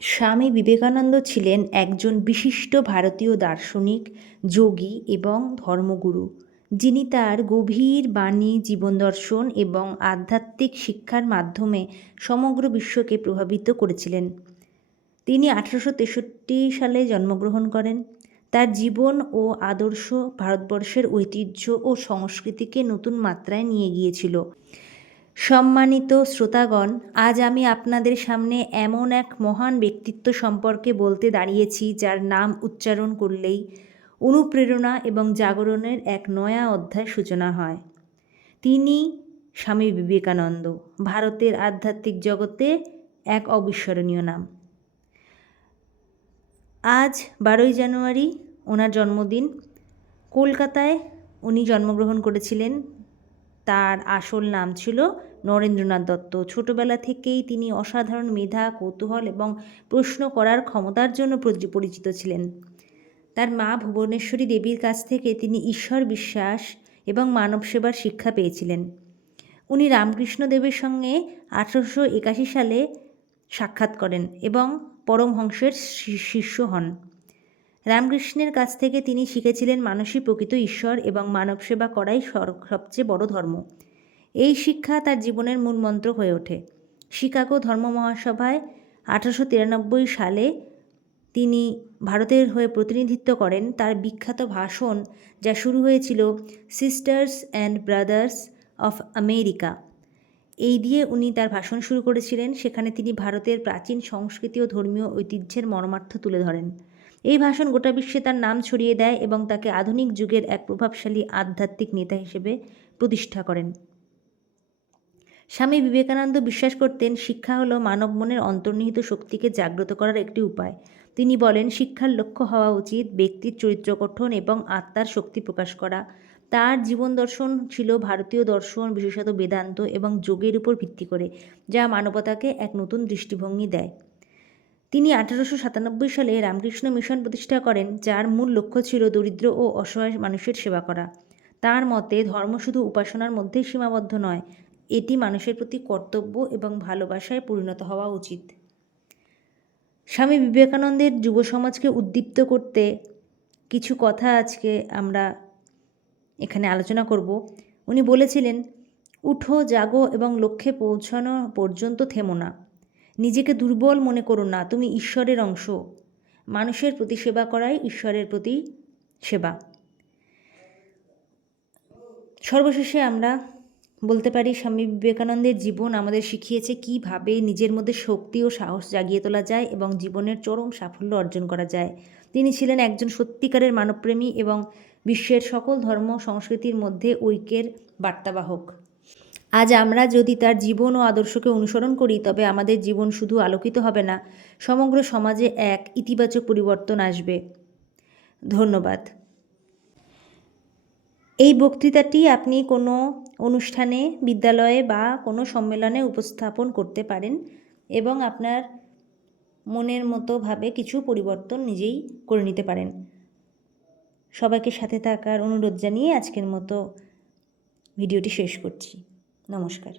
স্বামী বিবেকানন্দ ছিলেন একজন বিশিষ্ট ভারতীয় দার্শনিক, যোগী এবং ধর্মগুরু। যিনি তার গভীর বাণী জীবনদর্শন এবং আধ্যাত্মিক শিক্ষার মাধ্যমে সমগ্র বিশ্বকে প্রভাবিত করেছিলেন। তিনি আঠারোশো তেষট্টি সালে জন্মগ্রহণ করেন। তার জীবন ও আদর্শ ভারতবর্ষের ঐতিহ্য ও সংস্কৃতিকে নতুন মাত্রায় নিয়ে গিয়েছিল। সম্মানিত শ্রোতাগণ, আজ আমি আপনাদের সামনে এমন এক মহান ব্যক্তিত্ব সম্পর্কে বলতে দাঁড়িয়েছি, যার নাম উচ্চারণ করলেই অনুপ্রেরণা এবং জাগরণের এক নয়া অধ্যায় সূচনা হয়। তিনি স্বামী বিবেকানন্দ, ভারতের আধ্যাত্মিক জগতে এক অবিস্মরণীয় নাম। আজ বারোই জানুয়ারি, ওনার জন্মদিন। কলকাতায় উনি জন্মগ্রহণ করেছিলেন তার আসল নাম ছিল নরেন্দ্রনাথ দত্ত। ছোটবেলা থেকেই তিনি অসাধারণ মেধা, কৌতূহল এবং প্রশ্ন করার ক্ষমতার জন্য পরিচিত ছিলেন। তার মা ভুবনেশ্বরী দেবীর কাছ থেকে তিনি ঈশ্বর বিশ্বাস এবং মানব সেবার শিক্ষা পেয়েছিলেন। উনি রামকৃষ্ণ দেবের সঙ্গে আঠারোশো একাশি সালে সাক্ষাৎ করেন এবং পরমহংসের শিষ্য হন। রামকৃষ্ণের কাছ থেকে তিনি শিখেছিলেন মানুষই প্রকৃত ঈশ্বর এবং মানব সেবা করাই সবচেয়ে বড় ধর্ম। এই শিক্ষা তার জীবনের মূল মন্ত্র হয়ে ওঠে। শিকাগো ধর্ম মহাসভায় আঠারোশো তিরানব্বই সালে তিনি ভারতের হয়ে প্রতিনিধিত্ব করেন তার বিখ্যাত ভাষণ যা শুরু হয়েছিল sisters and brothers of America এই দিয়ে উনি তার ভাষণ শুরু করেছিলেন। সেখানে তিনি ভারতের প্রাচীন সংস্কৃতি ও ধর্মীয় ঐতিহ্যের মর্মার্থ তুলে ধরেন। এই ভাষণ গোটা বিশ্বে তার নাম ছড়িয়ে দেয় এবং তাকে আধুনিক যুগের এক প্রভাবশালী আধ্যাত্মিক নেতা হিসেবে প্রতিষ্ঠা করেন। স্বামী বিবেকানন্দ বিশ্বাস করতেন, শিক্ষা হলো মানব মনের অন্তর্নিহিত শক্তিকে জাগ্রত করার একটি উপায়। তিনি বলেন, শিক্ষার লক্ষ্য হওয়া উচিত, ব্যক্তির চরিত্র গঠন এবং আত্মার শক্তি প্রকাশ করা। তার জীবন দর্শন ছিল ভারতীয় দর্শন, বিশেষত বেদান্ত এবং যোগের উপর ভিত্তি করে, যা মানবতাকে এক নতুন দৃষ্টিভঙ্গি দেয়। তিনি আঠারোশো সাতানব্বই সালে রামকৃষ্ণ মিশন প্রতিষ্ঠা করেন, যার মূল লক্ষ্য ছিল দরিদ্র ও অসহায় মানুষের সেবা করা। তার মতে, ধর্ম শুধু উপাসনার মধ্যেই সীমাবদ্ধ নয়, এটি মানুষের প্রতি কর্তব্য এবং ভালোবাসায় পরিণত হওয়া উচিত। স্বামী বিবেকানন্দের যুব সমাজকে উদ্দীপ্ত করতে কিছু কথা আজকে আমরা এখানে আলোচনা করব। উনি বলেছিলেন, উঠো, জাগো এবং লক্ষ্যে পৌঁছানো পর্যন্ত থেমো না। নিজেকে দুর্বল মনে করো না, তুমি ঈশ্বরের অংশ। মানুষের প্রতি সেবা করাই ঈশ্বরের প্রতি সেবা। সর্বশেষে আমরা বলতে পারি, স্বামী বিবেকানন্দের জীবন আমাদের শিখিয়েছে কীভাবে নিজের মধ্যে শক্তি ও সাহস জাগিয়ে তোলা যায় এবং জীবনের চরম সাফল্য অর্জন করা যায়। তিনি ছিলেন একজন সত্যিকারের মানবপ্রেমী এবং বিশ্বের সকল ধর্ম সংস্কৃতির মধ্যে ঐক্যের বার্তাবাহক। আজ আমরা যদি তার জীবন ও আদর্শকে অনুসরণ করি, তবে আমাদের জীবন শুধু আলোকিত হবে না, সমগ্র সমাজে এক ইতিবাচক পরিবর্তন আসবে। ধন্যবাদ। এই বক্তৃতাটি আপনি কোনো অনুষ্ঠানে, বিদ্যালয়ে বা কোনো সম্মেলনে উপস্থাপন করতে পারেন এবং আপনার মনের মতোভাবে কিছু পরিবর্তন নিজেই করে নিতে পারেন। সবাইকে সাথে থাকার অনুরোধ জানিয়ে আজকের মতো ভিডিওটি শেষ করছি। নমস্কার।